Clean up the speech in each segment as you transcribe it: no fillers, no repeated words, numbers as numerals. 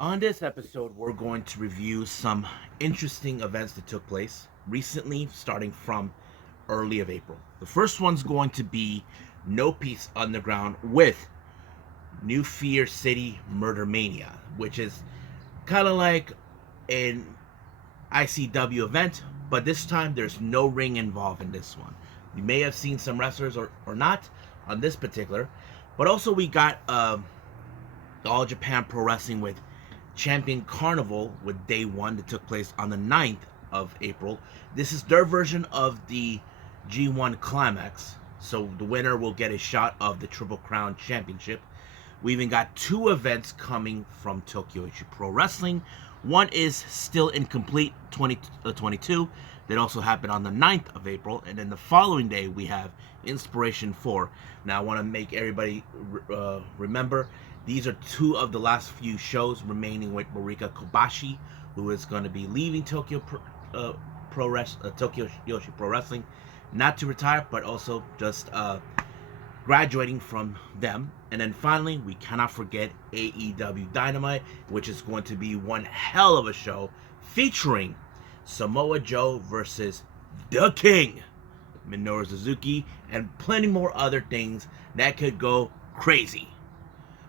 On this episode, we're going to review some interesting events that took place recently, starting from early of April. The first one's going to be No Peace Underground with New Fear City Mudermania, which is kind of like an ICW event, but this time there's no ring involved in this one. You may have seen some wrestlers or not on this particular, but also we got All Japan Pro Wrestling with Champion Carnival with day one that took place on the 9th of April. This is their version of the G1 Climax, so the winner will get a shot of the Triple Crown Championship. We even got two events coming from Tokyo Joshi Pro Wrestling. One is still incomplete, 2022. That also happened on the 9th of April. And then the following day, we have Inspiration 4. Now, I want to make everybody remember, these are two of the last few shows remaining with Marika Kobashi, who is going to be leaving Tokyo Joshi Pro Wrestling. Not to retire, but also just graduating from them. And then finally, we cannot forget AEW Dynamite, which is going to be one hell of a show featuring Samoa Joe versus The King, Minoru Suzuki, and plenty more other things that could go crazy.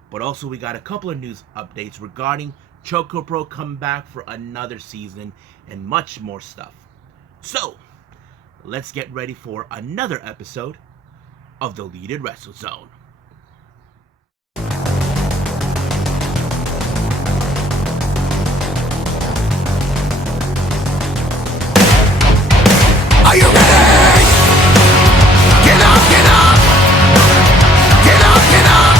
But also, we got a couple of news updates regarding Choco Pro coming back for another season and much more stuff. So, let's get ready for another episode of the Deleted Wrestle Zone. Are you ready? Get up, get up! Get up, get up!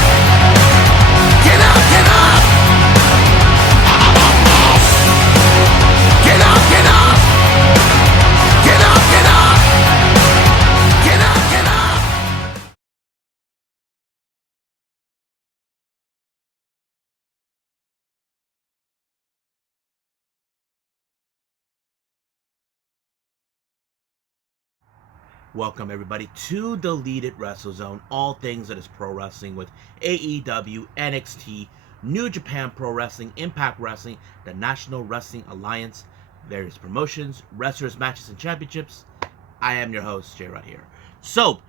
Get up, get up! Get up, get up! Get up, get up! Get up, get up! Welcome everybody to the Deleted Wrestle Zone, all things that is pro wrestling with AEW, NXT, New Japan Pro Wrestling, Impact Wrestling, the National Wrestling Alliance, various promotions, wrestlers, matches, and championships. I am your host, Jay right here. So,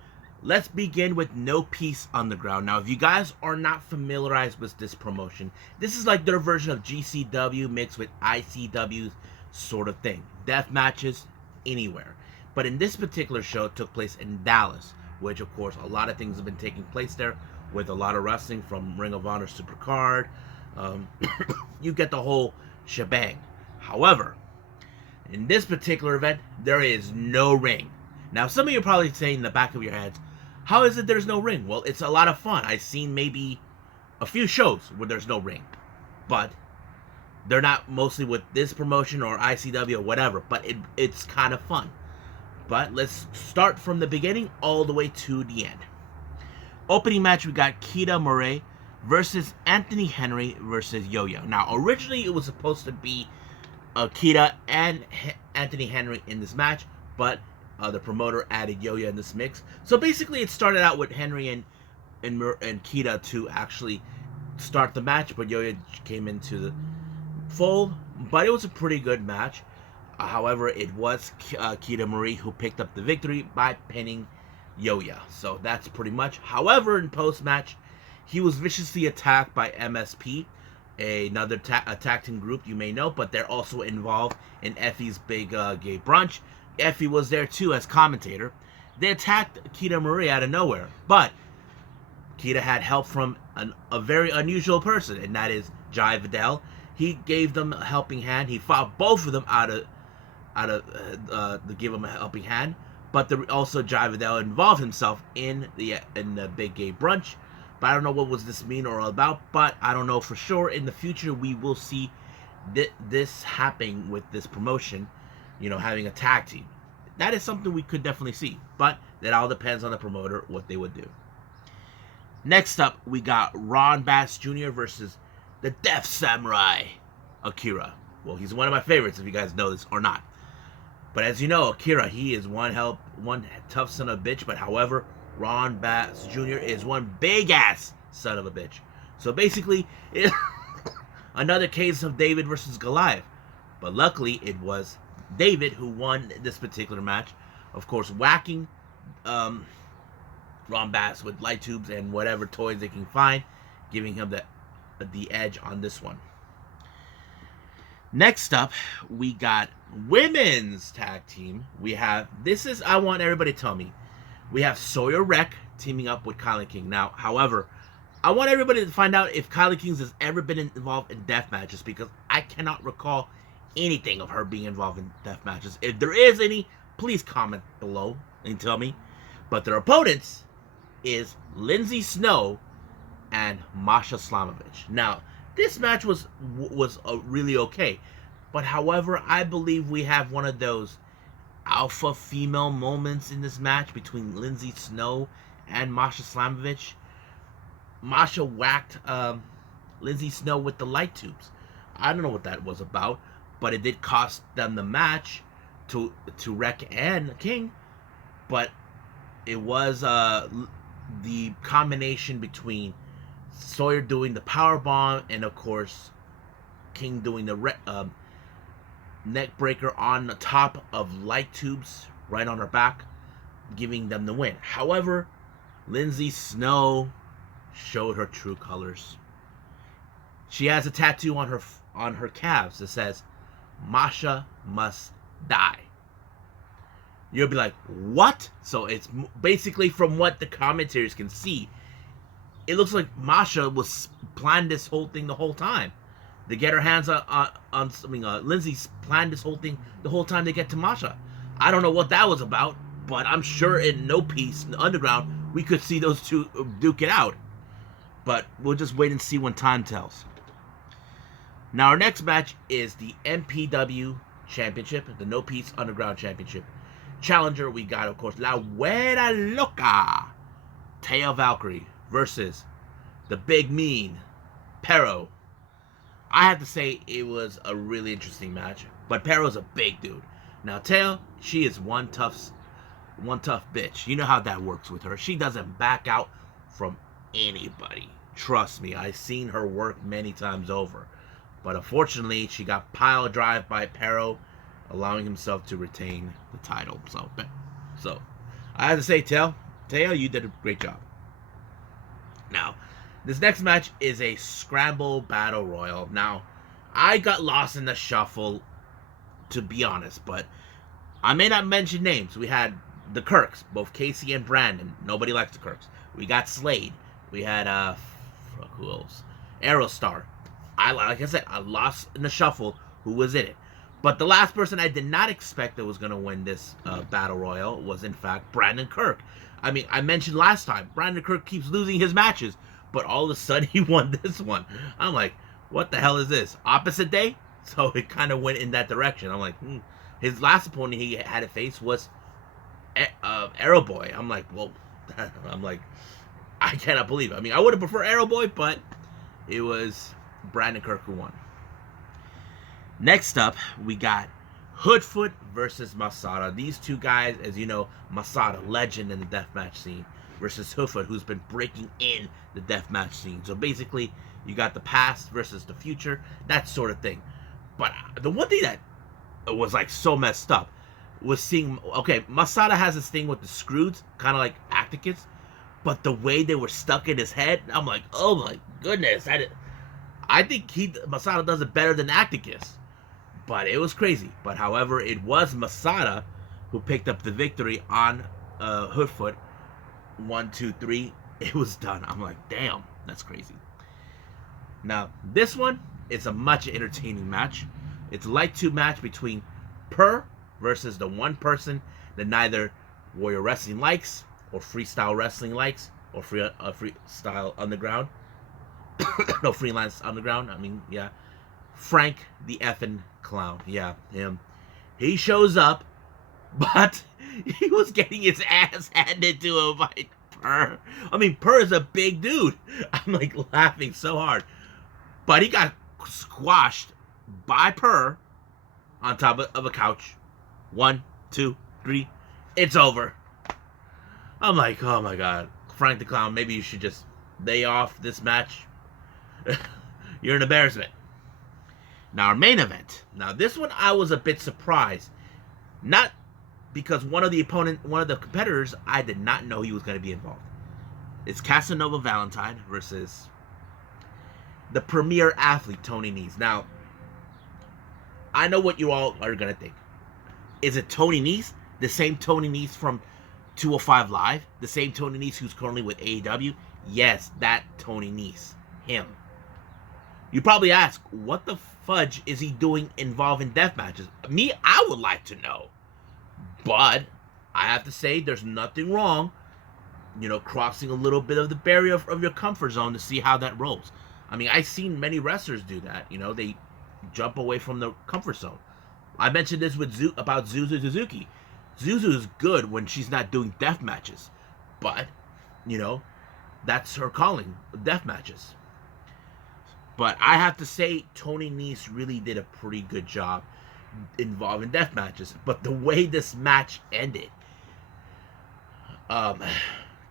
let's begin with No Peace Underground. Now, if you guys are not familiarized with this promotion, this is like their version of GCW mixed with ICW sort of thing. Death matches anywhere. But in this particular show, it took place in Dallas, which, of course, a lot of things have been taking place there with a lot of wrestling from Ring of Honor Supercard. You get the whole shebang. However, in this particular event, there is no ring. Now, some of you are probably saying in the back of your heads, how is it there's no ring? Well, it's a lot of fun. I've seen maybe a few shows where there's no ring. But they're not mostly with this promotion or ICW or whatever. But it's kind of fun. But let's start from the beginning all the way to the end. Opening match, we got Kita Murray versus Anthony Henry versus Yo-Yo. Now, originally it was supposed to be Kita and Anthony Henry in this match, but the promoter added Yo-Yo in this mix. So basically, it started out with Henry and Kita to actually start the match, but Yo-Yo came into the fold. But it was a pretty good match. However, it was Kita Murray who picked up the victory by pinning Yo-Yo. So that's pretty much. However, in post-match, he was viciously attacked by MSP, another tag team group you may know, but they're also involved in Effie's big gay brunch. Effie was there too as commentator. They attacked Kita Murray out of nowhere, but Kita had help from a very unusual person, and that is Jai Vidal. He gave them a helping hand. He fought both of them out of to give him a helping hand, but also Jai Vidal involved himself in the big gay brunch. But I don't know what was this mean or all about, but I don't know for sure. In the future, we will see this happening with this promotion, having a tag team. That is something we could definitely see, but that all depends on the promoter, what they would do. Next up, we got Ron Bass Jr. versus the Death Samurai, Akira. Well, he's one of my favorites, if you guys know this or not. But as you know, Akira, he is one tough son of a bitch. But however, Ron Bass Jr. is one big ass son of a bitch. So basically, Another case of David versus Goliath. But luckily, it was David who won this particular match. Of course, whacking Ron Bass with light tubes and whatever toys they can find, giving him the edge on this one. Next up, we got women's tag team. We have, I want everybody to tell me, we have Sawyer Wreck teaming up with Kylie King. Now, however, I want everybody to find out if Kylie King has ever been involved in death matches, because I cannot recall anything of her being involved in death matches. If there is any, please comment below and tell me. But their opponents is Lindsay Snow and Masha Slamovich. Now, this match was really okay. But however, I believe we have one of those alpha female moments in this match between Lindsay Snow and Masha Slamovich. Masha whacked Lindsay Snow with the light tubes. I don't know what that was about, but it did cost them the match to Wreck and King. But it was the combination between Sawyer doing the power bomb and of course King doing the neck breaker on the top of light tubes right on her back, giving them the win. However, Lindsay Snow showed her true colors. She has a tattoo on her calves that says Masha must die. You'll be like, what? So it's basically, from what the commentators can see, it looks like Masha was planned this whole thing the whole time. To get her hands Lindsay's planned this whole thing the whole time they get to Masha. I don't know what that was about, but I'm sure in No Peace, in the Underground, we could see those two duke it out. But we'll just wait and see when time tells. Now our next match is the MPW Championship, the No Peace Underground Championship. Challenger, we got, of course, La Güera Loca, Taya Valkyrie versus the Big Mean, Pero. I have to say it was a really interesting match, but Pero's a big dude. Now Taya, she is one tough bitch. You know how that works with her. She doesn't back out from anybody. Trust me, I've seen her work many times over. But unfortunately, she got pile drive by Pero, allowing himself to retain the title. So I have to say, Taya, you did a great job. Now, this next match is a scramble battle royal. Now, I got lost in the shuffle, to be honest, but I may not mention names. We had the Kirks, both Casey and Brandon. Nobody likes the Kirks. We got Slade. We had who else? Aerostar. Like I said, I lost in the shuffle who was in it. But the last person I did not expect that was going to win this battle royal was, in fact, Brandon Kirk. I mean, I mentioned last time, Brandon Kirk keeps losing his matches, but all of a sudden he won this one. I'm like, what the hell is this? Opposite day? So it kind of went in that direction. I'm like, His last opponent he had to face was Arrow Boy. I'm like, well, I cannot believe it. I mean, I would have preferred Arrow Boy, but it was Brandon Kirk who won. Next up, we got Hoodfoot versus Masada. These two guys, as you know, Masada, legend in the deathmatch scene, versus Hoodfoot, who's been breaking in the deathmatch scene. So basically, you got the past versus the future, that sort of thing. But the one thing that was like so messed up was seeing, okay, Masada has this thing with the screws, kind of like Acticus, but the way they were stuck in his head, I'm like, oh my goodness. I think Masada does it better than Acticus. But it was crazy. But however, it was Masada who picked up the victory on Hoodfoot. 1, 2, 3. It was done. I'm like, damn, that's crazy. Now, this one is a much entertaining match. It's a light tube match between Per versus the one person that neither Warrior Wrestling likes, or Freestyle Wrestling likes, or Freestyle Underground. No, Freelance Underground. I mean, yeah. Frank the effing Clown. Yeah, him. He shows up, but he was getting his ass handed to him by Per. I mean, Per is a big dude. I'm like laughing so hard. But he got squashed by Per on top of a couch. 1, 2, 3. It's over. I'm like, oh my god. Frank the Clown, maybe you should just lay off this match. You're an embarrassment. Now, our main event. Now, this one I was a bit surprised. Not because one of the competitors, I did not know he was going to be involved. It's Casanova Valentine versus the premier athlete, Tony Nese. Now, I know what you all are going to think. Is it Tony Nese? The same Tony Nese from 205 Live? The same Tony Nese who's currently with AEW? Yes, that Tony Nese. Him. You probably ask, what the fudge is he doing involved in death matches? Me, I would like to know. But I have to say, there's nothing wrong, crossing a little bit of the barrier of your comfort zone to see how that rolls. I mean, I've seen many wrestlers do that. They jump away from the comfort zone. I mentioned this about Zuzu Suzuki. Zuzu is good when she's not doing death matches. But, that's her calling, death matches. But I have to say, Tony Nese really did a pretty good job involving death matches. But the way this match ended,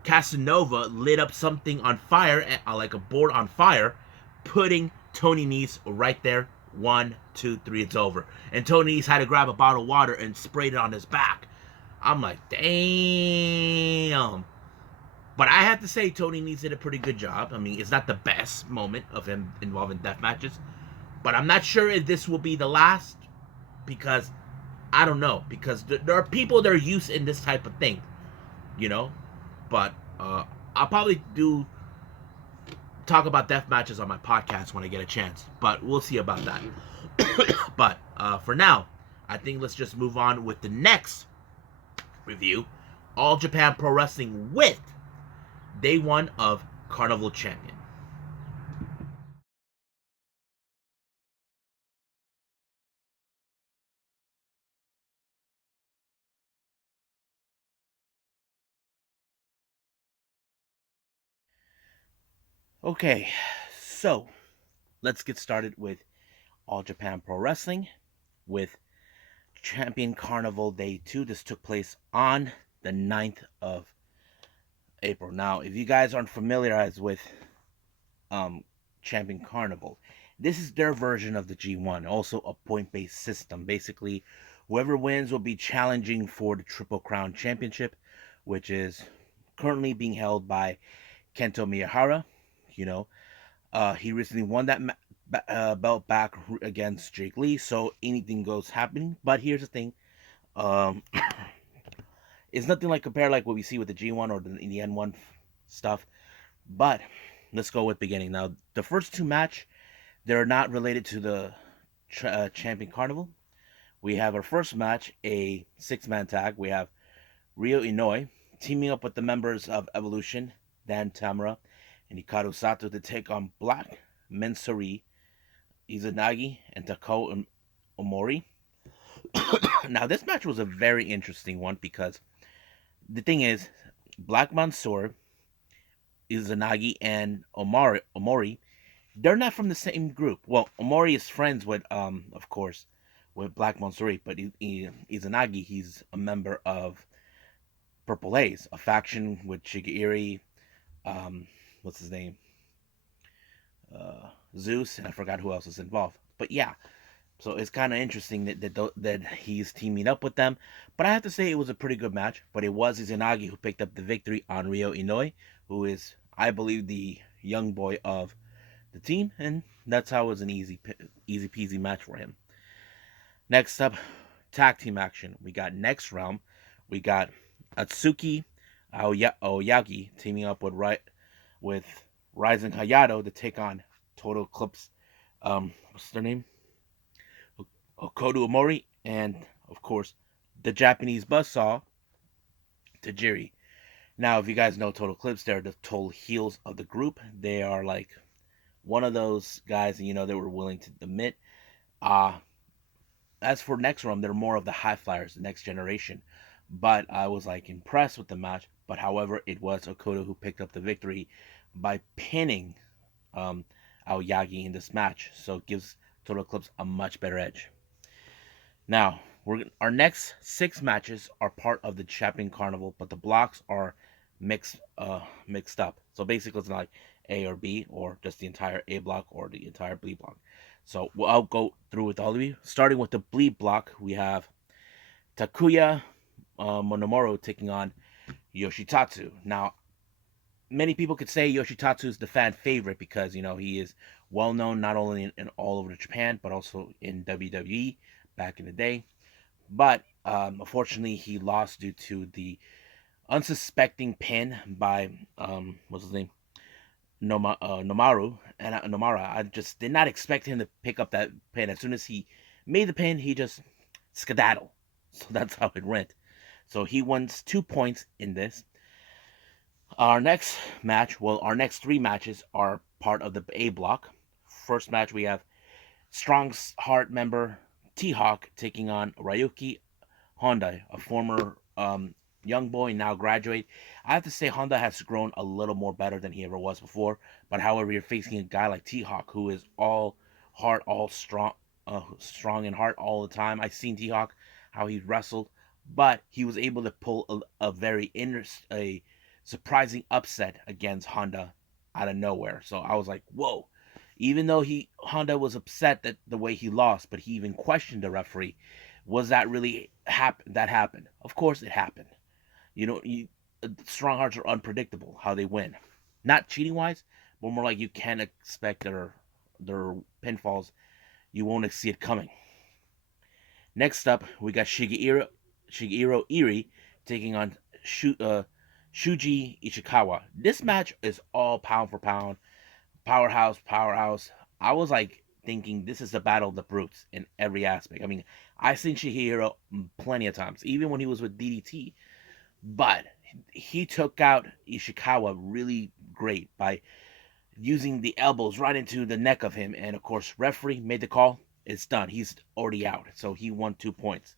Casanova lit up something on fire, like a board on fire, putting Tony Nese right there. 1, 2, 3, it's over. And Tony Nese had to grab a bottle of water and sprayed it on his back. I'm like, damn. But I have to say, Tony Nese did a pretty good job. I mean, it's not the best moment of him involved in death matches. But I'm not sure if this will be the last. Because, I don't know. Because there are people that are used in this type of thing. But I'll probably talk about death matches on my podcast when I get a chance. But we'll see about that. But for now, I think let's just move on with the next review. All Japan Pro Wrestling with Day 1 of Carnival Champion. Okay, so let's get started with All Japan Pro Wrestling with Champion Carnival Day 2. This took place on the 9th of April. Now, if you guys aren't familiarized with Champion Carnival, this is their version of the G1, also a point-based system. Basically, whoever wins will be challenging for the Triple Crown Championship, which is currently being held by Kento Miyahara. He recently won that belt back against Jake Lee, so anything goes happening. But here's the thing. It's nothing like compare like what we see with the G1 or the N1 stuff. But let's go with beginning. Now, the first two match, they're not related to the Champion Carnival. We have our first match, a 6-man tag. We have Ryo Inoue teaming up with the members of Evolution, Dan Tamura, and Hikaru Sato to take on Black Mensuri, Izanagi, and Takao Omori. Now, this match was a very interesting one because the thing is, Black Mansoor, Izanagi, and Omori, they're not from the same group. Well, Omori is friends with, of course, with Black Mansuri, but Izanagi, he's a member of Purple Haze, a faction with Shigeiri, what's his name? Zeus, and I forgot who else is involved. But yeah, so it's kind of interesting that he's teaming up with them. But I have to say it was a pretty good match. But it was Izanagi who picked up the victory on Ryo Inoue, who is, I believe, the young boy of the team, and that's how it was an easy peasy match for him. Next up, tag team action. We got next round. We got Atsuki Aoyagi teaming up with Ryzen Hayato to take on Total Eclipse. What's their name? Okodu Omori, and of course the Japanese buzzsaw Tajiri. Now, if you guys know Total Eclipse, they're the total heels of the group. They are like one of those guys, they were willing to admit. As for next round, they're more of the high flyers, the next generation. But I was impressed with the match. But however, it was Okoda who picked up the victory by pinning Aoyagi in this match. So it gives Total Eclipse a much better edge. Now, our next 6 matches are part of the Champion Carnival, but the blocks are mixed up. So basically, it's like A or B, or just the entire A block or the entire B block. So I'll go through with all of you. Starting with the B block, we have Takuya Monomoru taking on Yoshitatsu. Now, many people could say Yoshitatsu is the fan favorite because he is well known not only in all over Japan but also in WWE back in the day. But unfortunately, he lost due to the unsuspecting pin by what's his name, Nomaru and Nomara. I just did not expect him to pick up that pin. As soon as he made the pin, he just skedaddle. So that's how it went. So he wins 2 points in this. Our next match, well, our next three matches are part of the A block. First match, we have Strong's Heart member T-Hawk taking on Ryuki Honda, a former young boy, now graduate. I have to say, Honda has grown a little more better than he ever was before. But however, you're facing a guy like T-Hawk, who is all heart, all strong, strong in heart all the time. I've seen T-Hawk how he wrestled, but he was able to pull a very a surprising upset against Honda out of nowhere. So I was like, whoa. Even though Honda was upset that the way he lost, but he even questioned the referee. Was that really that happened? Of course it happened. Strong hearts are unpredictable how they win. Not cheating wise, but more like you can't expect their pinfalls. You won't see it coming. Next up, we got Shigeru Iri taking on Shuji Ishikawa. This match is all pound for pound, powerhouse. I was like thinking this is the battle of the brutes in every aspect. I mean, I've seen Shihiro plenty of times, even when he was with DDT, but he took out Ishikawa really great by using the elbows right into the neck of him. And of course, referee made the call. It's done. He's already out. So he won 2 points.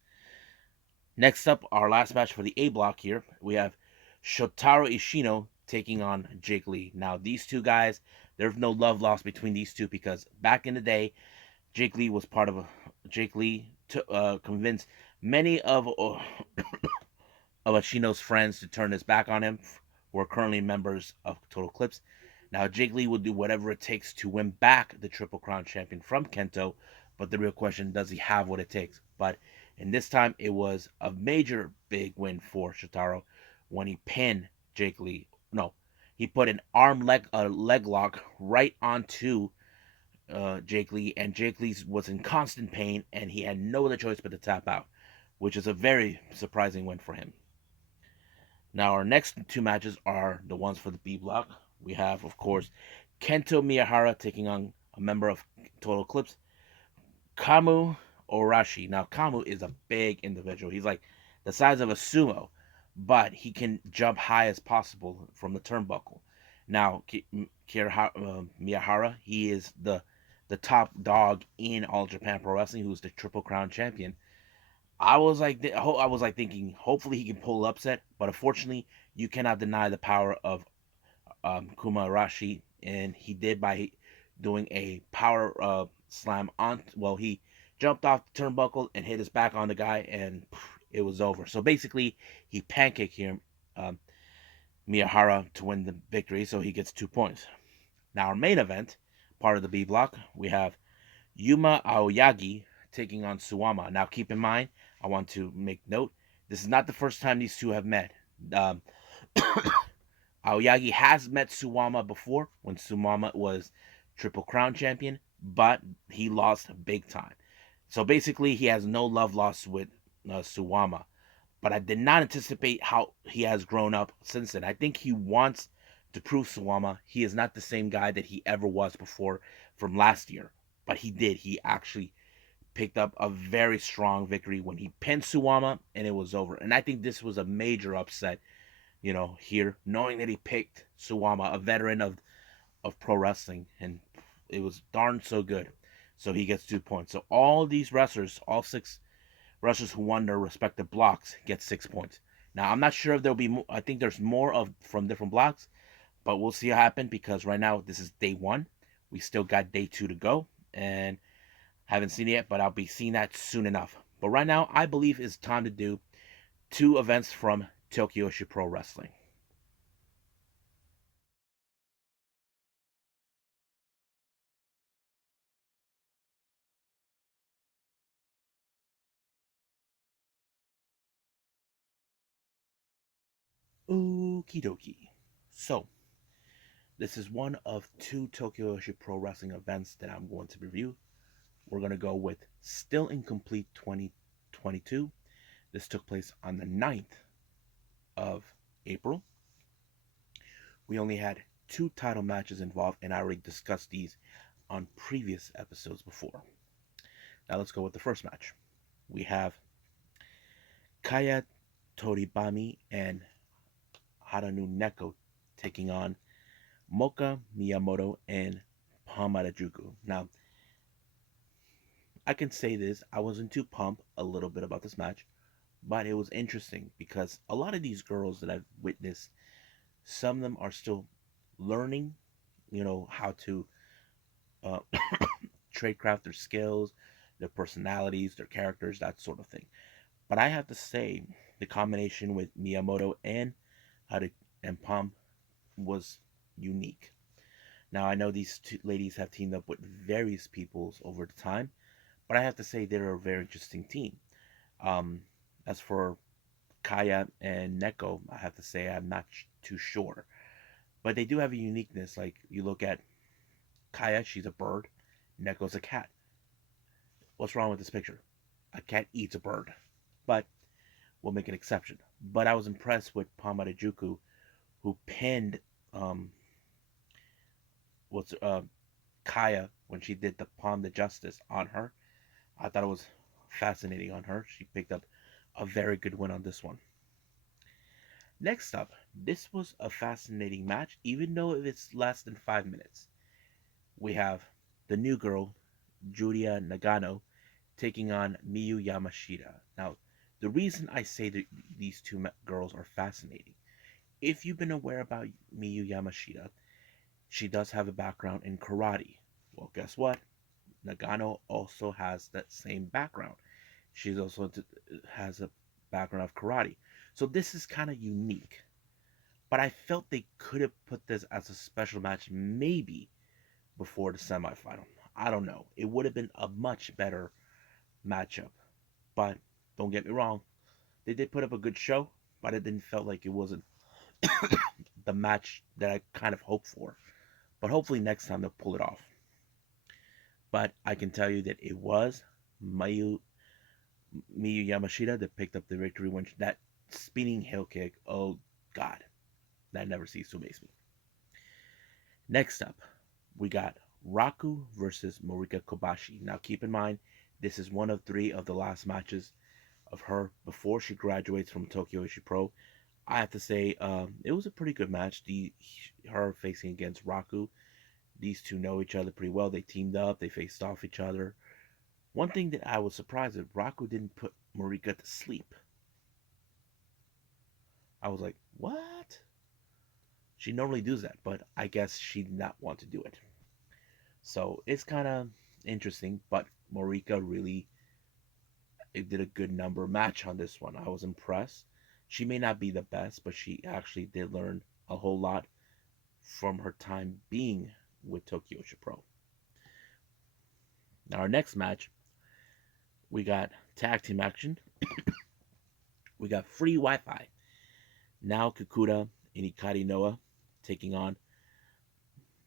Next up, our last match for the A block here, we have Shotaro Ishino taking on Jake Lee. Now, these two guys, there's no love lost between these two because back in the day, Jake Lee was part of Jake Lee convinced many of Ishino's friends to turn his back on him, who are currently members of Total Eclipse. Now, Jake Lee will do whatever it takes to win back the Triple Crown champion from Kento, but the real question, does he have what it takes? But in this time, it was a major big win for Shotaro when he pinned Jake Lee. No, he put an leg lock right onto Jake Lee, and Jake Lee was in constant pain, and he had no other choice but to tap out, which is a very surprising win for him. Now, our next two matches are the ones for the B block. We have, of course, Kento Miyahara taking on a member of Total Eclipse, Kamu Orashi. Now, Kamu is a big individual. He's like the size of a sumo, but he can jump high as possible from the turnbuckle. Now, Miyahara, he is the top dog in All Japan Pro Wrestling, who's the Triple Crown champion. I was like thinking, hopefully he can pull upset, but unfortunately, you cannot deny the power of Kuma Arashi, and he did by doing a power slam on. Well, he jumped off the turnbuckle and hit his back on the guy, and it was over. So basically, he pancaked him, Miyahara, to win the victory, so he gets 2 points. Now, our main event, part of the B block, we have Yuma Aoyagi taking on Suwama. Now, keep in mind, I want to make note, this is not the first time these two have met. Aoyagi has met Suwama before when Suwama was Triple Crown champion, but he lost big time. So basically, he has no love lost with Suwama. But I did not anticipate how he has grown up since then. I think he wants to prove Suwama he is not the same guy that he ever was before from last year. But he did. He actually picked up a very strong victory when he pinned Suwama, and it was over. And I think this was a major upset, here, knowing that he picked Suwama, a veteran of pro wrestling, and it was darn so good. So he gets 2 points. So all these wrestlers, all 6 wrestlers who won their respective blocks, get 6 points. Now, I'm not sure if there'll be more. I think there's more from different blocks, but we'll see what happens because right now this is day 1. We still got day 2 to go, and haven't seen it yet, but I'll be seeing that soon enough. But right now, I believe it's time to do 2 events from Tokyo Joshi Pro Wrestling. Okie dokie. So, this is one of two Tokyo Joshi Pro Wrestling events that I'm going to review. We're going to go with Still Incomplete 2022. This took place on the 9th of April. We only had two title matches involved, and I already discussed these on previous episodes before. Now let's go with the first match. We have Kaya Toribami and Haranu Neko taking on Moka Miyamoto and Hamadajuku. Now, I can say this, I wasn't too pumped a little bit about this match, but it was interesting because a lot of these girls that I've witnessed, some of them are still learning, how to uh, trade craft their skills, their personalities, their characters, that sort of thing. But I have to say, the combination with Miyamoto and Hada and Pam was unique. Now I know these two ladies have teamed up with various peoples over the time, but I have to say they're a very interesting team. Um, as for Kaya and Neko, I have to say I'm not too sure, but they do have a uniqueness. Like you look at Kaya, she's a bird. Neko's a cat. What's wrong with this picture? A cat eats a bird, but we'll make an exception. But I was impressed with Pamadajuku, who pinned um, what's Kaya when she did the Palm to Justice on her. I thought it was fascinating on her. She picked up a very good win on this one. Next up, this was a fascinating match, even though it's less than 5 minutes. We have the new girl, Julia Nagano, taking on Miyu Yamashita. Now, the reason I say that these two girls are fascinating, if you've been aware about Miyu Yamashita, she does have a background in karate. Well, guess what? Nagano also has that same background. She's also has a background of karate. So this is kind of unique. But I felt they could have put this as a special match maybe before the semifinal. I don't know. It would have been a much better matchup. But don't get me wrong, they did put up a good show, but it didn't feel like it wasn't the match that I kind of hoped for. But hopefully next time they'll pull it off. But I can tell you that it was Miyu Yamashita that picked up the victory when that spinning heel kick. Oh God, that never ceased to amaze me. Next up, we got Raku versus Marika Kobashi. Now keep in mind, this is one of three of the last matches of her before she graduates from Tokyo Joshi Pro. I have to say, it was a pretty good match. Her facing against Raku. These two know each other pretty well. They teamed up. They faced off each other. One thing that I was surprised at, Raku didn't put Marika to sleep. I was like, what? She normally does that, but I guess she did not want to do it. So it's kind of interesting, but Marika really did a good number match on this one. I was impressed. She may not be the best, but she actually did learn a whole lot from her time being with Tokyo Joshi Pro. Now our next match, we got tag team action. We got free Wi-Fi. Now Kikuta and Ikari Noah taking on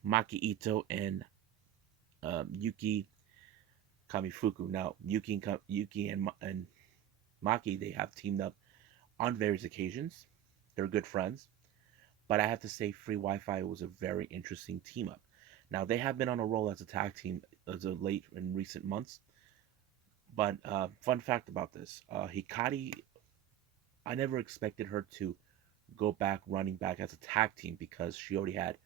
Maki Ito and Yuki Kamifuku. Now Yuki and Maki, they have teamed up on various occasions. They're good friends. But I have to say, Free Wi-Fi was a very interesting team up. Now they have been on a roll as a tag team as of late in recent months. But fun fact about this, Hikari, I never expected her to go back running back as a tag team because she already had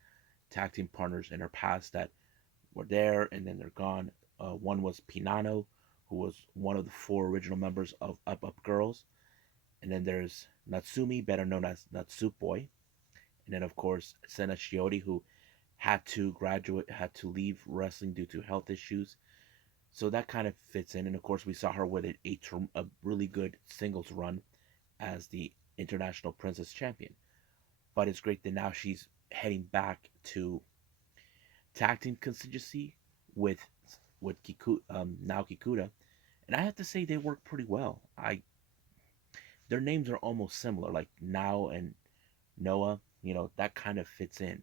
tag team partners in her past that were there and then they're gone. One was Pinano, who was one of the four original members of Up Up Girls. And then there's Natsumi, better known as Natsup Boy. And then, of course, Sena Shiori, who had to leave wrestling due to health issues. So that kind of fits in. And, of course, we saw her with a really good singles run as the International Princess Champion. But it's great that now she's heading back to tag team consistency with now Kikuta. And I have to say they work pretty well. Their names are almost similar, like Now and Noah, that kind of fits in.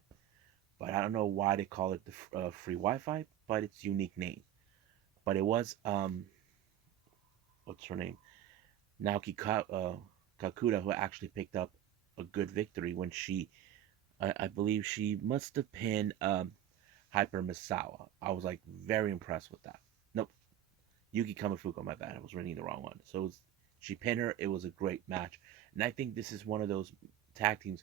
But I don't know why they call it the free Wi-Fi, but it's a unique name. But it was what's her name? Naoki Kakuta, who actually picked up a good victory when I believe she must have pinned Hyper Misawa. I was like very impressed with that. Nope, Yuki Kamifuka, my bad. I was reading the wrong one. So she pinned her. It was a great match. And I think this is one of those tag teams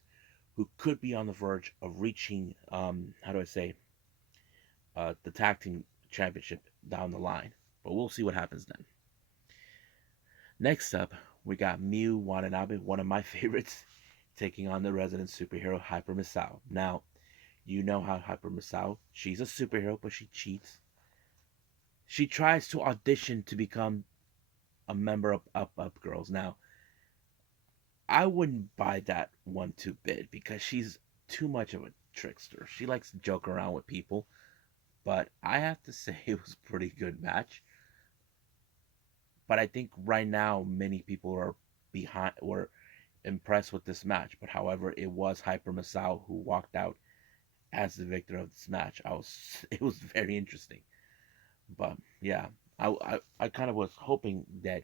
who could be on the verge of reaching, how do I say, the tag team championship down the line. But we'll see what happens then. Next up, we got Miu Watanabe, one of my favorites, taking on the resident superhero Hyper Misao. Now, you know how Hyper Misao, she's a superhero, but she cheats. She tries to audition to become a member of Up Girls. Now, I wouldn't buy that one too bit because she's too much of a trickster. She likes to joke around with people, but I have to say it was a pretty good match. But I think right now many people are were impressed with this match. But however, it was Hyper Masao who walked out as the victor of this match. It was very interesting. But yeah, I kind of was hoping that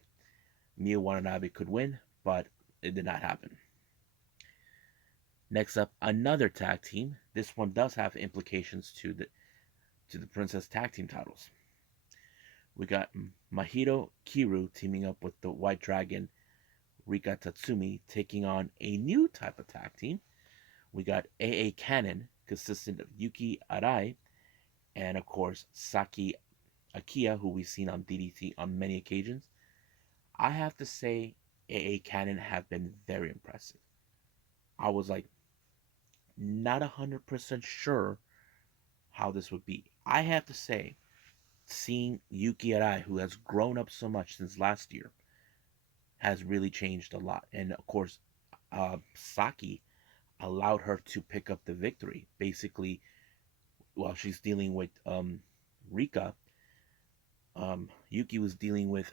Miyu Watanabe could win, but it did not happen. Next up, another tag team. This one does have implications to the Princess Tag Team titles. We got Mahito Kiru teaming up with the White Dragon Rika Tatsumi taking on a new type of tag team. We got AA Cannon, consistent of Yuki Arai and of course Saki Akia, who we've seen on DDT on many occasions. I have to say AA Cannon have been very impressive. I was like not 100% sure how this would be. I have to say, seeing Yuki Arai, who has grown up so much since last year, has really changed a lot. And of course, Saki allowed her to pick up the victory. Basically, while she's dealing with Rika, Yuki was dealing with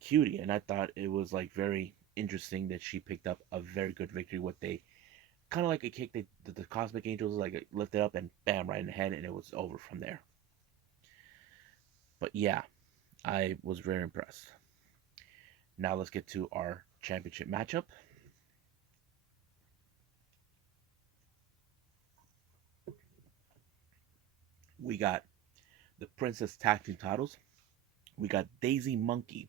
Cutie, and I thought it was like very interesting that she picked up a very good victory. What they kind of like a kick the Cosmic Angels like lifted up and bam right in the head, and it was over from there. But yeah, I was very impressed. Now let's get to our championship matchup. We got the Princess Tag Team titles. We got Daisy Monkey,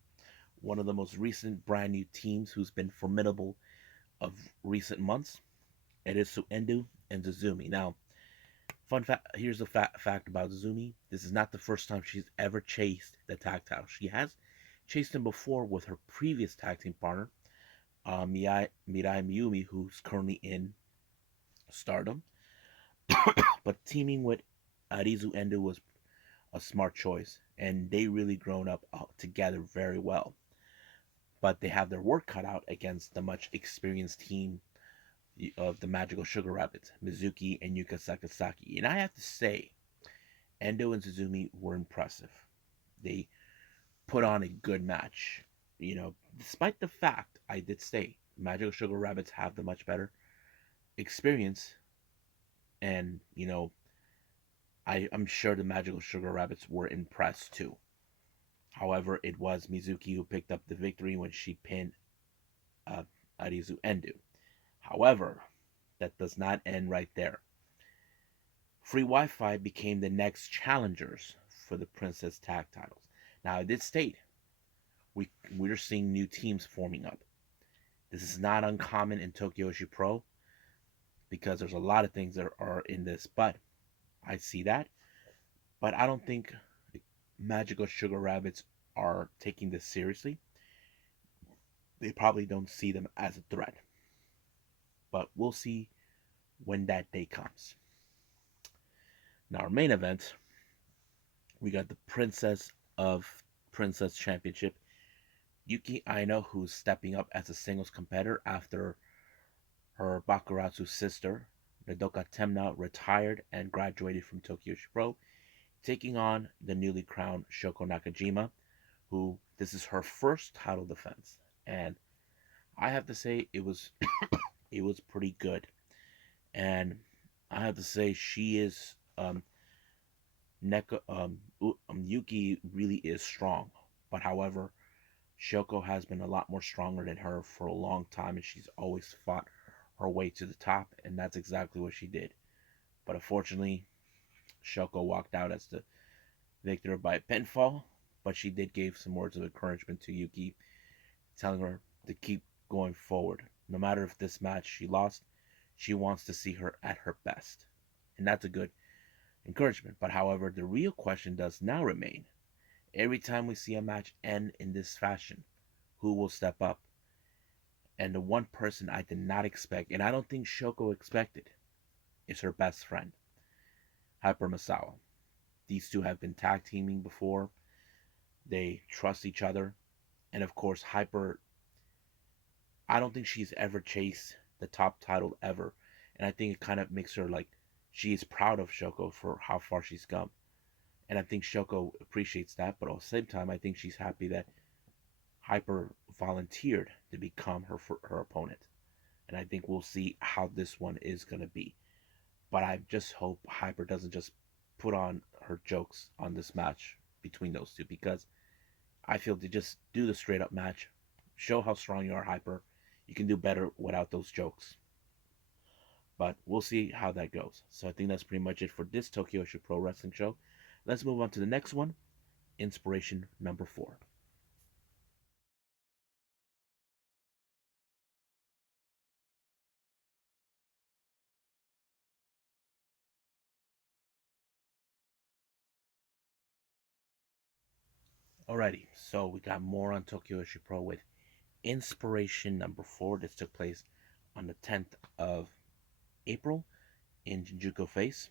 one of the most recent brand new teams who's been formidable of recent months. It is Suendu and Zuzumi. Now, fun fact, here's the fact about Zuzumi. This is not the first time she's ever chased the tag title. She has chased him before with her previous tag team partner, Mirai Miyumi, who's currently in Stardom. But teaming with Arizu Endo was a smart choice, and they really grown up together very well. But they have their work cut out against the much experienced team of the Magical Sugar Rabbits, Mizuki and Yuka Sakazaki. And I have to say, Endo and Suzumi were impressive. They put on a good match. Despite the fact I did say Magical Sugar Rabbits have the much better experience, and I'm sure the Magical Sugar Rabbits were impressed too. However, it was Mizuki who picked up the victory when she pinned uh, Arizu Endo. However, that does not end right there. Free Wi-Fi became the next challengers for the Princess Tag titles. Now, I did state we're seeing new teams forming up. This is not uncommon in Tokyo Joshi Pro because there's a lot of things that are in this, but I see that. But I don't think Magical Sugar Rabbits are taking this seriously. They probably don't see them as a threat. But we'll see when that day comes. Now, our main event, we got the Princess of Princess Championship, Yuki Aino, who's stepping up as a singles competitor after her Bakuratsu sister, Nodoka Temna, retired and graduated from Tokyo Joshi Pro, taking on the newly crowned Shoko Nakajima, who this is her first title defense. And I have to say it was it was pretty good, and I have to say she is Yuki really is strong, but however, Shoko has been a lot more stronger than her for a long time, and she's always fought her way to the top, and that's exactly what she did. But unfortunately, Shoko walked out as the victor by pinfall, but she did give some words of encouragement to Yuki, telling her to keep going forward. No matter if this match she lost, she wants to see her at her best. And that's a good encouragement. But however, the real question does now remain. Every time we see a match end in this fashion, who will step up? And the one person I did not expect, and I don't think Shoko expected, is her best friend, Hyper Masawa. These two have been tag teaming before. They trust each other. And of course, Hyper, I don't think she's ever chased the top title ever. And I think it kind of makes her like she is proud of Shoko for how far she's come. And I think Shoko appreciates that. But at the same time, I think she's happy that Hyper volunteered to become her opponent. And I think we'll see how this one is going to be. But I just hope Hyper doesn't just put on her jokes on this match between those two, because I feel to just do the straight up match, show how strong you are, Hyper. You can do better without those jokes. But we'll see how that goes. So I think that's pretty much it for this Tokyo Joshi Pro Wrestling show. Let's move on to the next one, inspiration number 4. Alrighty, so we got more on Tokyo Joshi Pro with inspiration number 4. This took place on the 10th of April in Jinjuku Face.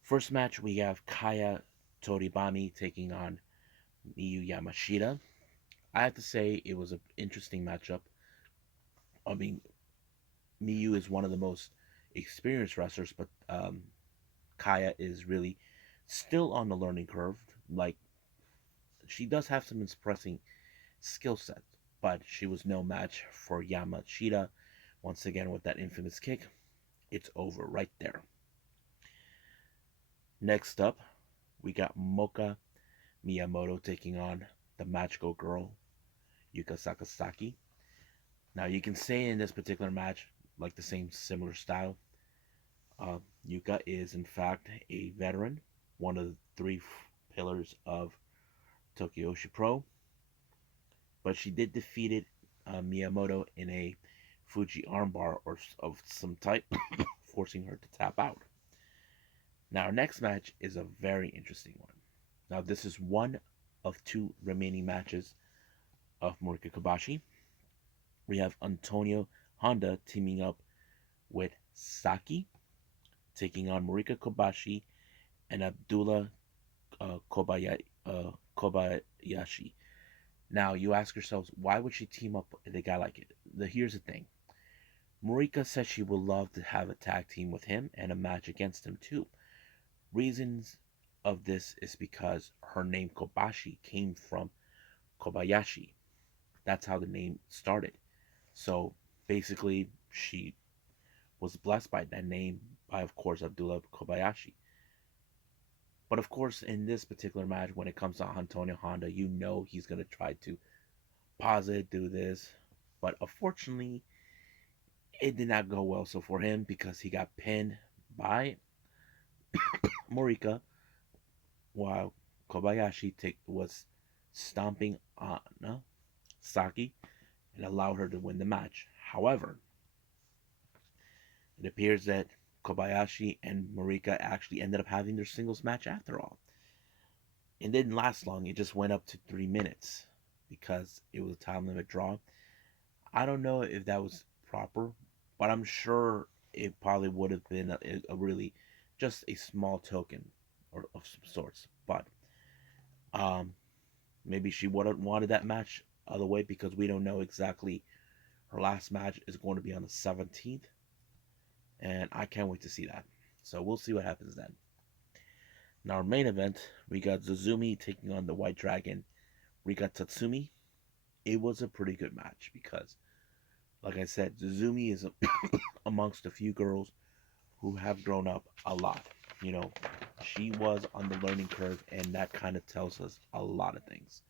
First match, we have Kaya Toribami taking on Miyu Yamashita. I have to say it was an interesting matchup. I mean, Miyu is one of the most experienced wrestlers, but Kaya is really still on the learning curve. Like, she does have some impressive skill set, but she was no match for Yamashita. Once again, with that infamous kick, it's over right there. Next up, we got Moka Miyamoto taking on the magical girl, Yuka Sakazaki. Now, you can say in this particular match, like the same similar style, Yuka is in fact a veteran, one of the three pillars of Tokyo Joshi Pro, but she did defeat Miyamoto in a Fuji armbar or of some type, forcing her to tap out. Now, our next match is a very interesting one. Now, this is one of 2 remaining matches of Morika Kobashi. We have Antonio Honda teaming up with Saki, taking on Morika Kobashi and Abdullah Kobayashi. Now, you ask yourselves, why would she team up with a guy like it? Here's the thing. Morika says she would love to have a tag team with him and a match against him too. Reasons of this is because her name Kobashi came from Kobayashi. That's how the name started. So basically, she was blessed by that name by, of course, Abdullah Kobayashi. But of course, in this particular match, when it comes to Antonio Honda, you know he's going to try to pause it, do this. But unfortunately, it did not go well so for him, because he got pinned by Morika while Kobayashi was stomping on Saki and allowed her to win the match. However, it appears that Kobayashi and Morika actually ended up having their singles match after all. It didn't last long, it just went up to 3 minutes because it was a time limit draw. I don't know if that was proper, but I'm sure it probably would have been a really just a small token or of some sorts. But um, maybe she would have wanted that match other way, because we don't know exactly. Her last match is going to be on the 17th, and I can't wait to see that. So we'll see what happens then. Now, our main event, we got Zuzumi taking on the White Dragon, Rika Tatsumi. it was a pretty good match because, like I said, Zuzumi is amongst a few girls who have grown up a lot. You know, she was on the learning curve, and that kind of tells us a lot of things.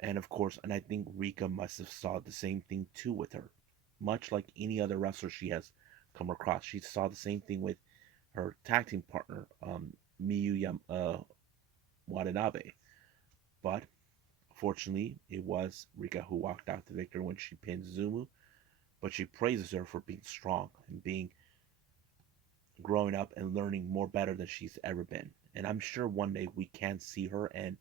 And of course, and I think Rika must have saw the same thing too with her. Much like any other wrestler she has come across, she saw the same thing with her tag team partner, Watanabe. But fortunately, it was Rika who walked out the victor when she pinned Zumu. But she praises her for being strong and being growing up and learning more better than she's ever been. And I'm sure one day we can see her and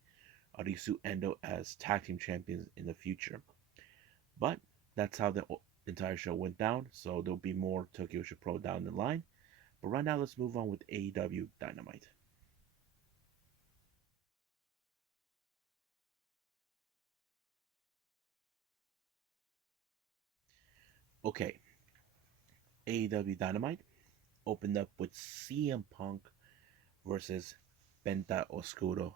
Arisu Endo as tag team champions in the future. But that's how the entire show went down. So there'll be more Tokyo Joshi Pro down the line. But right now, let's move on with AEW Dynamite. Okay, AEW Dynamite opened up with CM Punk versus Penta Oscuro.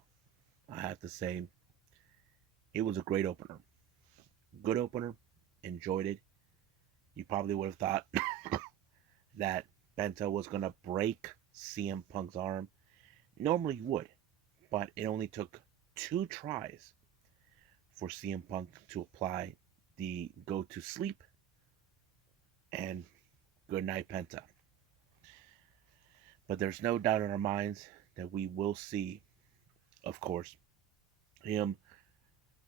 I have to say, it was a great opener. Good opener. Enjoyed it. You probably would have thought that Penta was going to break CM Punk's arm. Normally would, but it only took 2 tries for CM Punk to apply the go to sleep and good night Penta. But there's no doubt in our minds that we will see, of course, him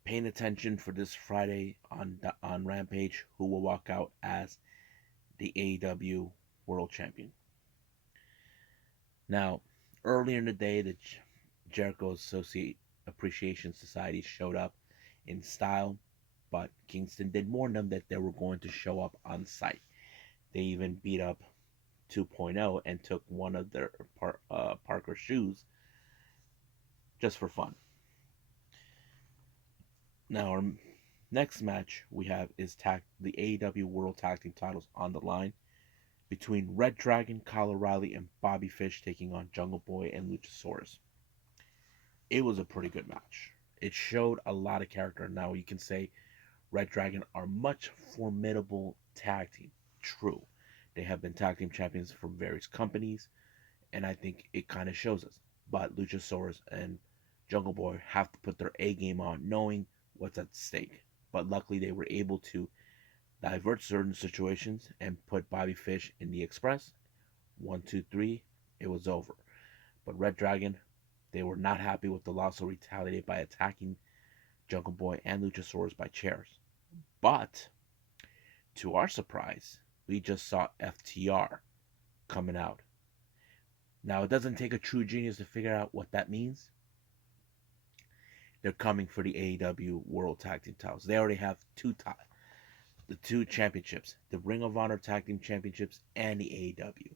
paying attention for this Friday on Rampage, who will walk out as the AEW World Champion. Now, earlier in the day, the Jericho Associate Appreciation Society showed up in style, but Kingston did warn them that they were going to show up on site. They even beat up 2.0 and took one of their Parker shoes just for fun. Now, our next match we have is the AEW World Tag Team titles on the line between Red Dragon, Kyle O'Reilly, and Bobby Fish taking on Jungle Boy and Luchasaurus. It was a pretty good match. It showed a lot of character. Now you can say Red Dragon are much formidable tag team. True. They have been tag team champions for various companies, and I think it kind of shows us. But Luchasaurus and Jungle Boy have to put their A game on, knowing what's at stake. But luckily, they were able to divert certain situations and put Bobby Fish in the Express. 1, 2, 3, it was over. But Red Dragon, they were not happy with the loss, so retaliated by attacking Jungle Boy and Luchasaurus by chairs. But to our surprise, we just saw FTR coming out. Now, it doesn't take a true genius to figure out what that means. They're coming for the AEW World Tag Team titles. They already have the two championships, the Ring of Honor Tag Team Championships and the AEW.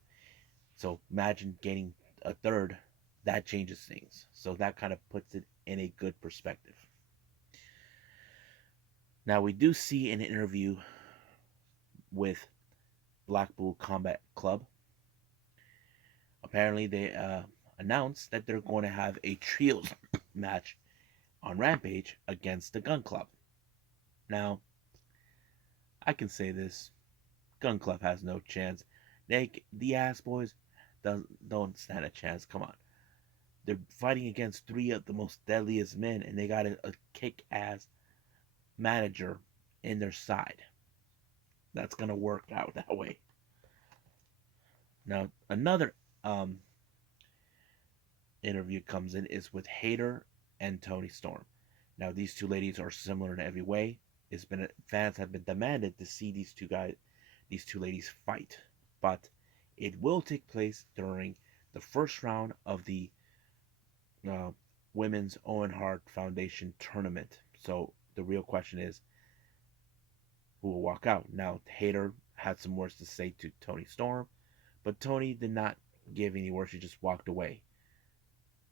So imagine getting a third. That changes things. So that kind of puts it in a good perspective. Now, we do see an interview with Blackpool Combat Club. Apparently, they announced that they're going to have a trios match on Rampage against the Gun Club. Now, I can say this: Gun Club has no chance. The Ass Boys don't stand a chance. Come on, they're fighting against 3 of the most deadliest men, and they got a kick-ass manager in their side. That's gonna work out that way. Now, another interview comes in is with Hayter and Tony Storm. Now, these two ladies are similar in every way. Fans have been demanded to see these two ladies fight, but it will take place during the first round of the Women's Owen Hart Foundation tournament. So the real question is, who will walk out? Now, Hayter had some words to say to Tony Storm, but Tony did not give any words. She just walked away.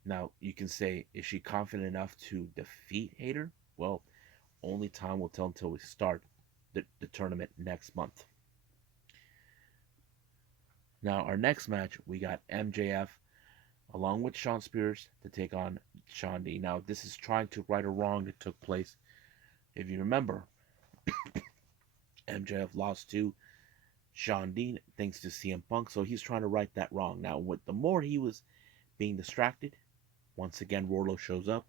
Now, you can say, is she confident enough to defeat Hayter? Well, only time will tell until we start the tournament next month. Now, our next match, we got MJF along with Shawn Spears to take on Shawn D. Now, this is trying to right a wrong that took place If you remember, MJF lost to Sean Dean thanks to CM Punk, so he's trying to right that wrong. Now, with the more he was being distracted, once again Wardlow shows up.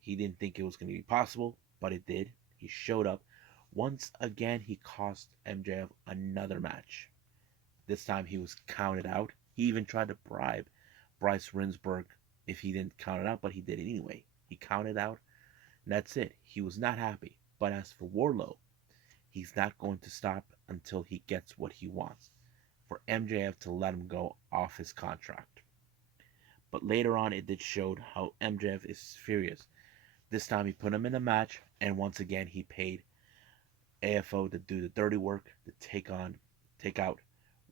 He didn't think it was going to be possible, but it did. He showed up. Once again, he cost MJF another match. This time he was counted out. He even tried to bribe Bryce Rinsberg if he didn't count it out, but he did it anyway. He counted out, and that's it. He was not happy. But as for Wardlow, he's not going to stop until he gets what he wants, for MJF to let him go off his contract. But later on, it did show how MJF is furious. This time he put him in a match, and once again he paid AFO to do the dirty work to take out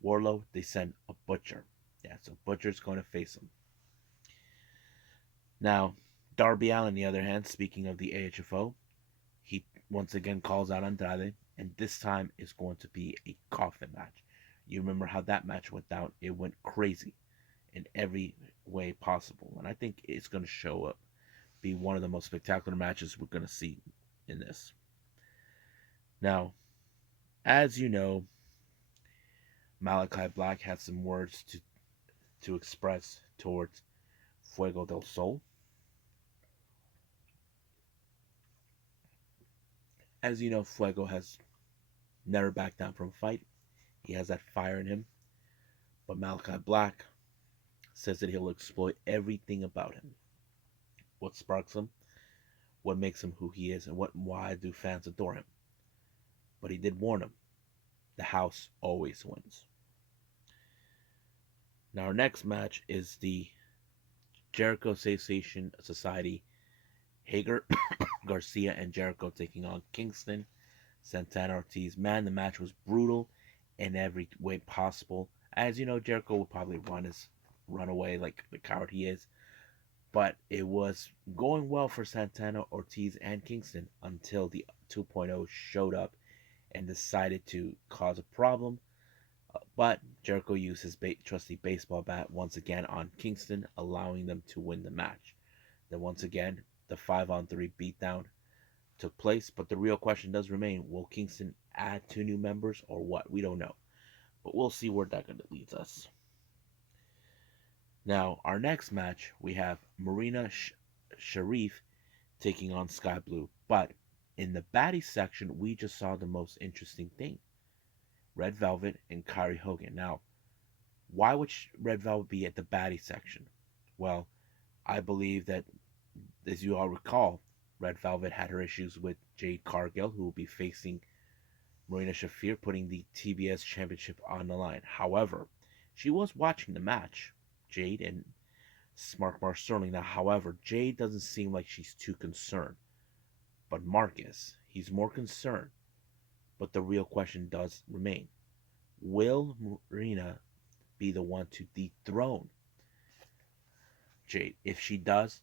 Wardlow. They send a Butcher. Yeah, so Butcher's going to face him. Now, Darby Allin, on the other hand, speaking of the AHFO, he once again calls out Andrade, and this time is going to be a coffin match. You remember how that match went down? It went crazy in every way possible, and I think it's going to show up, be one of the most spectacular matches we're going to see in this. Now, as you know, Malachi Black had some words to express towards Fuego del Sol. As you know, Fuego has never backed down from a fight. He has that fire in him. But Malachi Black says that he'll exploit everything about him. What sparks him, what makes him who he is, and why do fans adore him. But he did warn him, the house always wins. Now our next match is the Jericho Association Society, Hager, Garcia, and Jericho taking on Kingston, Santana, Ortiz. Man, the match was brutal in every way possible. As you know, Jericho would probably run away like the coward he is. But it was going well for Santana, Ortiz, and Kingston until the 2.0 showed up and decided to cause a problem. But Jericho used his trusty baseball bat once again on Kingston, allowing them to win the match. Then once again, the 5-on-3 beatdown took place, but the real question does remain, will Kingston add 2 new members or what? We don't know. But we'll see where that leads us. Now, our next match, we have Marina Sharif taking on Sky Blue. But in the baddie section, we just saw the most interesting thing. Red Velvet and Kyrie Hogan. Now, why would Red Velvet be at the baddie section? Well, I believe that, as you all recall, Red Velvet had her issues with Jade Cargill, who will be facing Marina Shafir, putting the TBS Championship on the line. However, she was watching the match, Jade and Smart Mark Sterling. Now, however, Jade doesn't seem like she's too concerned. But Marcus, he's more concerned. But the real question does remain. Will Marina be the one to dethrone Jade? If she does,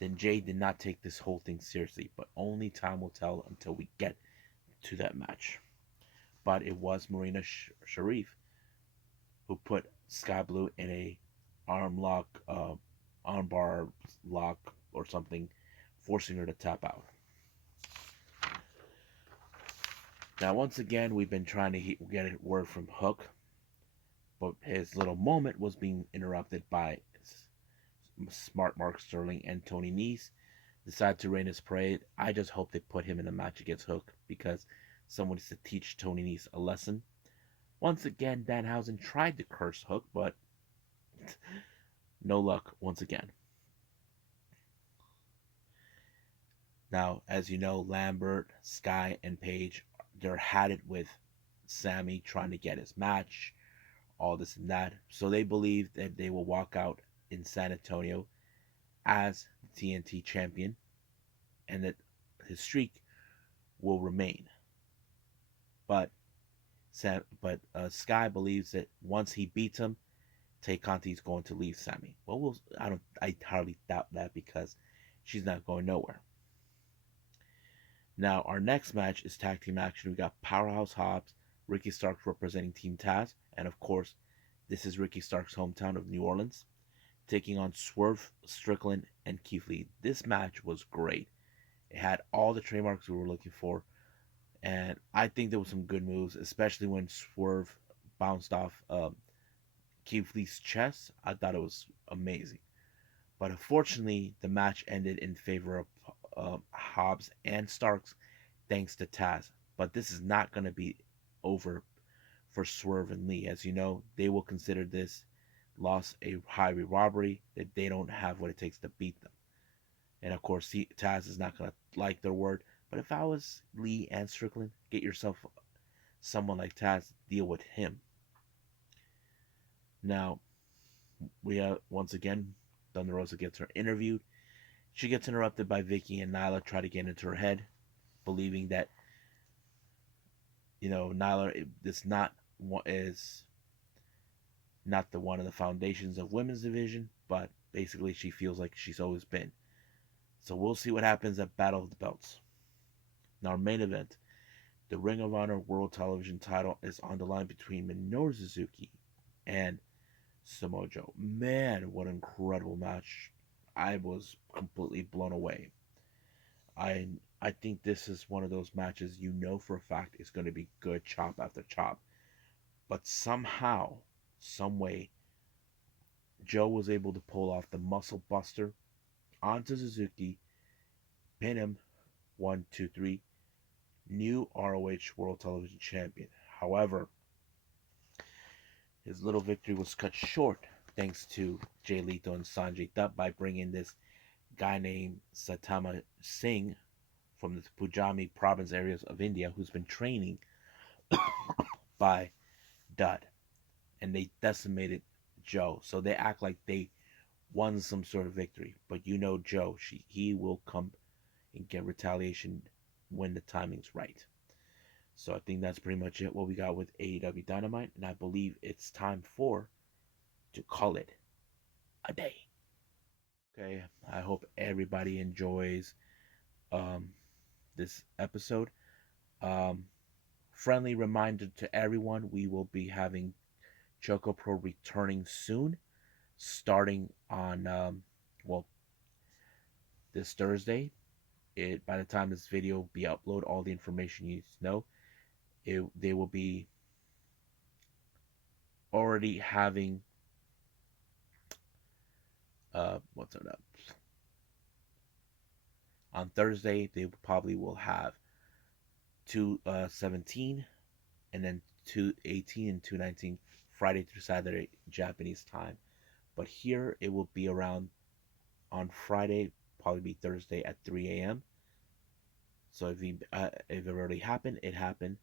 then Jade did not take this whole thing seriously. But only time will tell until we get to that match. But it was Marina Sharif who put Sky Blue in a armbar lock or something, forcing her to tap out. Now, once again, we've been trying to get a word from Hook, but his little moment was being interrupted by Smart Mark Sterling and Tony Nese. Decided to rain his parade. I just hope they put him in a match against Hook, because someone needs to teach Tony Nese a lesson. Once again, Danhausen tried to curse Hook, but no luck once again. Now, as you know, Lambert, Sky, and Paige, they're had it with Sammy trying to get his match, all this and that. So they believe that they will walk out in San Antonio as TNT champion, and that his streak will remain. But Sky believes that once he beats him, Tay Conti is going to leave Sammy. Well, I hardly doubt that, because she's not going nowhere. Now, our next match is tag team action. We got Powerhouse Hobbs, Ricky Starks representing Team Taz, and of course, this is Ricky Starks' hometown of New Orleans, taking on Swerve Strickland and Keith Lee. This match was great. It had all the trademarks we were looking for, and I think there was some good moves, especially when Swerve bounced off Keith Lee's chest. I thought it was amazing. But unfortunately, the match ended in favor of Hobbs and Starks thanks to Taz. But this is not going to be over for Swerve and Lee. As you know, they will consider this loss a highway robbery, that they don't have what it takes to beat them. And of course, Taz is not going to like their word. But if I was Lee and Strickland, get yourself someone like Taz, deal with him. Now, we have, once again, Thunder Rosa gets her interviewed. She gets interrupted by Vicky and Nyla try to get into her head, believing that, Nyla is not the one of the foundations of women's division, but basically she feels like she's always been. So we'll see what happens at Battle of the Belts. Now, our main event, the Ring of Honor World Television title is on the line between Minoru Suzuki and Samoa Joe. Man, what an incredible match. I was completely blown away. I I think this is one of those matches you know for a fact is going to be good chop after chop. But somehow, some way, Joe was able to pull off the muscle buster onto Suzuki, pin him 1, 2, 3, new ROH World Television Champion. However, his little victory was cut short thanks to Jay Lethal and Sanjay Dutt by bringing this guy named Satama Singh from the Punjabi province areas of India, who's been training by Dutt, and they decimated Joe. So they act like they won some sort of victory, but Joe, he will come and get retaliation when the timing's right. So I think that's pretty much it. What we got with AEW Dynamite, and I believe it's time to call it a day. Okay, I hope everybody enjoys um, this episode. Um, Friendly reminder to everyone, we will be having Choco Pro returning soon, starting on this Thursday. By the time this video will be uploaded, all the information you need to know. They will be already having what's it up on Thursday. They probably will have 217 and then 218 and 219 Friday through Saturday Japanese time. But here it will be around on Friday, probably be Thursday at 3 a.m. So if it already happened, it happened.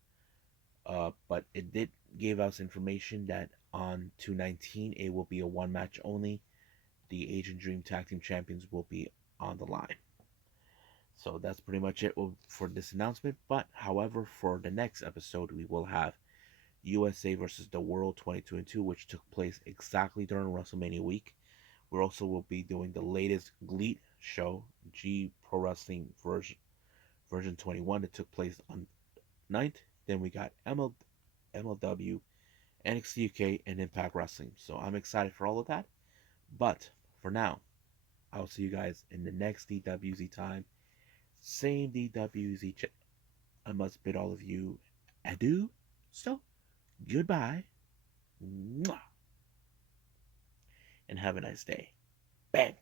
But it did give us information that on 219 it will be a one match only. The Asian Dream Tag Team Champions will be on the line. So that's pretty much it for this announcement. But however, for the next episode, we will have USA versus the World 2022, which took place exactly during WrestleMania week. We also will be doing the latest GLEAT show, G Pro Wrestling version 21, that took place on 9th. Then we got MLW, NXT UK, and Impact Wrestling. So I'm excited for all of that. But for now, I'll see you guys in the next DWZ time. Same DWZ. I must bid all of you adieu. So, goodbye. Mwah. And have a nice day. Bang.